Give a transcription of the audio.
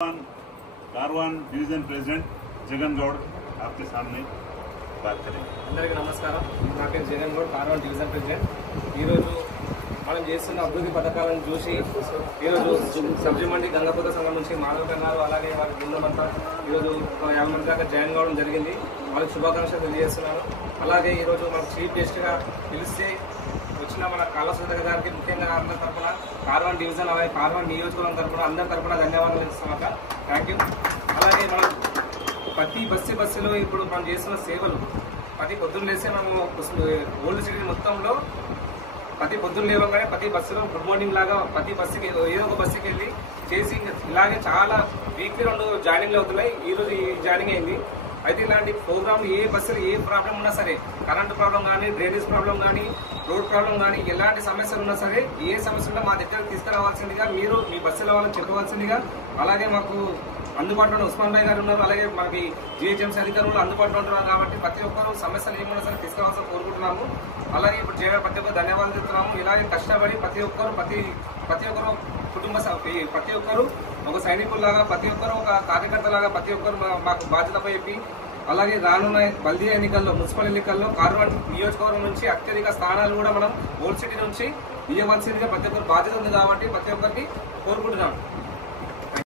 Karwan division president Jagan Gaur आपके सामने बात करेंगे। అందరికీ నమస్కారం। నా పేరు జగన్ గౌడ్, కార్వాన్ డివిజన్ ప్రెసిడెంట్। మనం చేస్తున్న అభివృద్ధి పథకాలను చూసి ఈరోజు సబ్జీ మండి గంగపూత సంఘం నుంచి మాధవ్ గారు అలాగే వారి బృందం అంతా ఈరోజు 50 మంది దాకా జాయిన్ కావడం జరిగింది। వాళ్ళకి శుభాకాంక్షలు తెలియజేస్తున్నాను। అలాగే ఈరోజు మనకు చీఫ్ గెస్ట్గా పిలిస్తే వచ్చిన మన కాళసుధర్ గారికి ముఖ్యంగా అందరి తరఫున కార్వాన్ డివిజన్ అలాగే కార్వాన్ నియోజకవర్గం తరఫున అందరి తరఫున ధన్యవాదాలు ఇస్తామక్క। Thank you. అలాగే మనం ప్రతి బస్సులో ఇప్పుడు మనం చేస్తున్న సేవలు ప్రతి పొద్దున్న లేస్తే మనము ఓల్డ్ సిటీ మొత్తంలో ప్రతి పొద్దున్న లేవగానే ప్రతి బస్సులో గుడ్ మార్నింగ్ లాగా ప్రతి బస్సుకి ఏదో ఒక బస్సుకి వెళ్ళి చేసి ఇలాగే చాలా వీక్లీ 2 జాయినింగ్లు అవుతున్నాయి। ఈరోజు ఈ జాయినింగ్ అయింది। అయితే ఇలాంటి ప్రోగ్రామ్ ఏ బస్సులు ఏ ప్రాబ్లం ఉన్నా సరే, కరెంటు ప్రాబ్లం కానీ, డ్రైనేజ్ ప్రాబ్లం కానీ, రోడ్ ప్రాబ్లం కానీ, ఎలాంటి సమస్యలు ఉన్నా సరే ఏ సమస్య ఉన్నా మా దగ్గరకు తీసుకురావాల్సిందిగా మీరు మీ బస్సుల వాళ్ళని చెప్పవలసిందిగా, అలాగే మాకు అందుబాటులో ఉస్మాన్ భాయ్ గారు ఉన్నారు, అలాగే మనకి జిహెచ్ఎంసీ అధికారులు అందుబాటులో ఉంటున్నారు కాబట్టి ప్రతి ఒక్కరు సమస్యలు ఏమన్నా సరే తీసుకురావాల్సి కోరుకుంటున్నాము। అలాగే ఇప్పుడు చేయడం ప్రతి ఒక్కరు ధన్యవాదాలు చెప్తున్నాము। ఇలాగే కష్టపడి ప్రతి ఒక్కరు ప్రతి ఒక్కరు ఒక సైనికుల్లాగా, ప్రతి ఒక్కరు ఒక కార్యకర్తలాగా ప్రతి ఒక్కరు మాకు బాధ్యతపై చెప్పి, అలాగే రానున్న బల్దీ ఎన్నికల్లో, మున్సిపల్ ఎన్నికల్లో కార్వాన్ నియోజకవర్గం నుంచి అత్యధిక స్థానాలు కూడా మనం ఓల్డ్ సిటీ నుంచి ఇవ్వవలసిందిగా ప్రతి ఒక్కరు బాధ్యత ఉంది కాబట్టి ప్రతి ఒక్కరికి కోరుకుంటున్నాం।